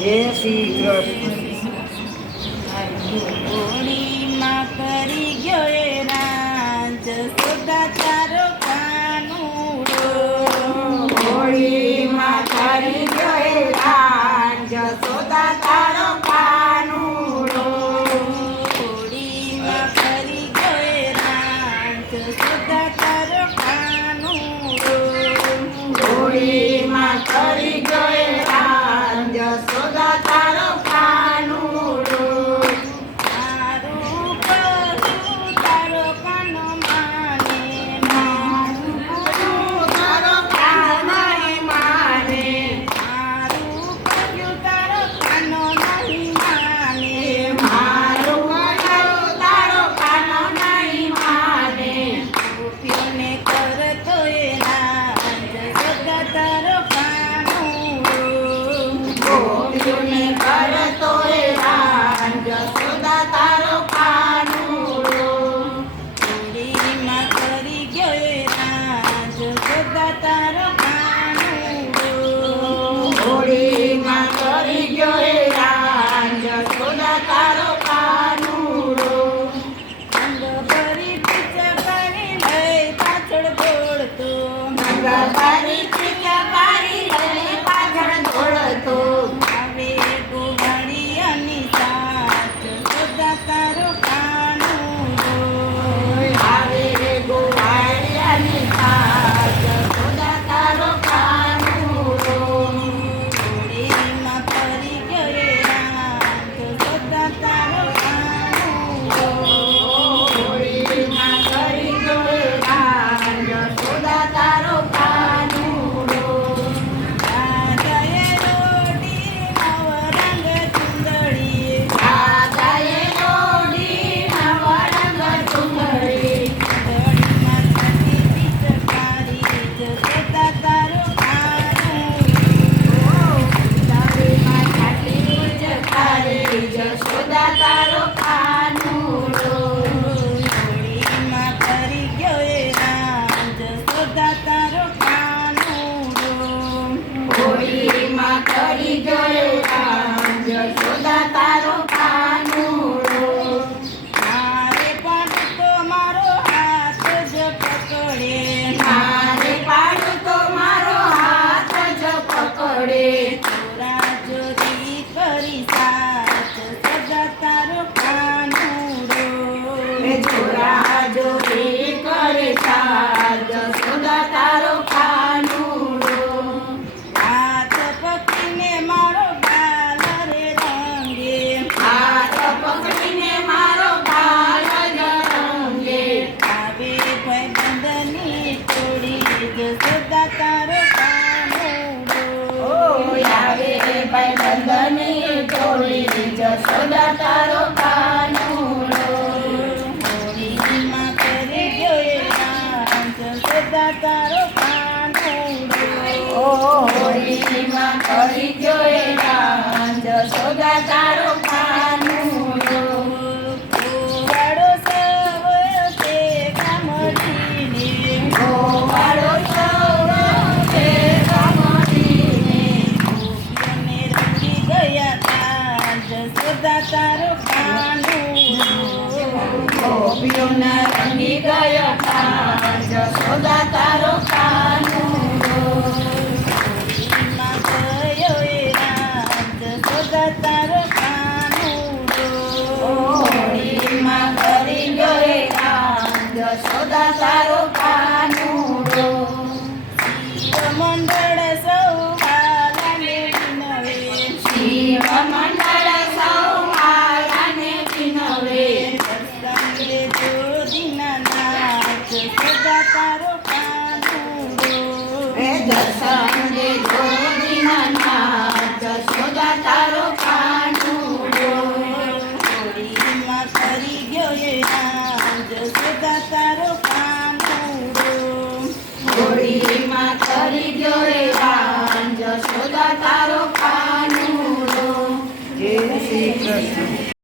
જય શ્રી કૃષ્ણ. હોળીમાં કરી ગયો એ રાજ સોદા તારો કાનુડો. હોળીમાં કરી ગયો એ રાજ સોદા તારો કાનુડો. હોળીમાં કરી ગયો એ રાજ સોદા તારો કાનુડો. હોળીમાં કરી ગયો એ રાજ સોદા તારો કાનુડો. મારું કહું તારો કાનો માને. મારું તારો કાનો નહીં માને. મારું કહ્યું તારો કાનો નહીં માને. મારું કહ્યું તારો કાનો નહીં માને. ગોપીઓને કરતો એ રાજ સોદા તારો કાનુડો. ગોપીઓને કરતો એ રાજ સોદા તારો કાનુડો. હોળીમાં કરી ગયો એ રાજ સોદા તારો કાનુડો. હોળીમાં કરી ગયો એ રાજ સોદા તારો કાનુડો. રંગ ભરી પિચકારી લઈ પાછળ દોડતો. નગરબારી પિચકારી લઈને પાછળ દોડતો. આવે ગોવાળિયાની સાથ સોદા તારો કાનુડો. આવે ગોવાળિયાની સાથ સોદા તારો કાનુડો. હોળીમાં ફરી ગયો એ રાજ સોદા તારો કાનુડો. હોળીમાં કરી ગયો એ રાજ સોદા તારો કાનુડો. રાધાએ રોડી નવરંગ ચુંદડી. રાધાએ રોડી નવરંગ ચુંદડી. ચુંદડીમાં છાતી પિચકારી જ સોદા તારો કાનુડો. ચાંદીમાં છાતી પિચકારી જશોદા તારો કાનુડો. હોળીમાં કરી ગયો એ રાજ સોદા તારો કાનુડો. હોળીમાં કરી ગયો એ રાજ જશોદા તારો કાનુડો. મારે પણ તો મારો હાથ જ પકડે. મારે પાડું તો મારો હાથ જ પકડે. ચોરા ચોરી કરી સાથ સોદા તારો કાનુડો. એ જોરા જોરી કરે સાથ જશોદા તારો કાનુડો. હાથ પકડીને મારો ગાલ રે રંગે. હાથ પકડીને મારો ગાલ જ રંગે. આવે ભાઈબંધની તોડી જ સોદા તારો કાનુડો. આવે ભાઈબંધની ટોળી જશોદા તારો કાનુડો. હોળીમાં કરી ગયો એ રાજ સોદા તારો કાનુડો. હોળીમાં કરી ગયો એ રાજ જશોદા તારો કાનુડો. ગોવાળો સૌ તે ગામડીને. ગોવાળો સૌ છે ગામડીને. ગોપીઓને રંગી ગયા તાજ સોદા તારો કાનુડો. ગોપીઓના રંગી ગયા તાજ જશોદા તારો કાનુડો. હોળીમાં ગયો એ રાજ સોદા તારો કાનુડો. હોળીમાં કરી ગયો એ રાજ જશોદા તારો કાનુડો. મંડળ સૌ વાલાને વિનવે. શિવ મંડળ સૌ માયાને વિનવે. સત્સંગે જોડીના નાચ સોદા તારો કાનુડો. એ દર્શને જોડીના નાચ જશોદા તારો કાનુડો. હોળીમાં કરી ગયો એ રાજ સોદા તારો કાનુડો. હોળીમાં કરી ગયો એ રાજ જશોદા તારો કાનુડો. જય શ્રી કૃષ્ણ.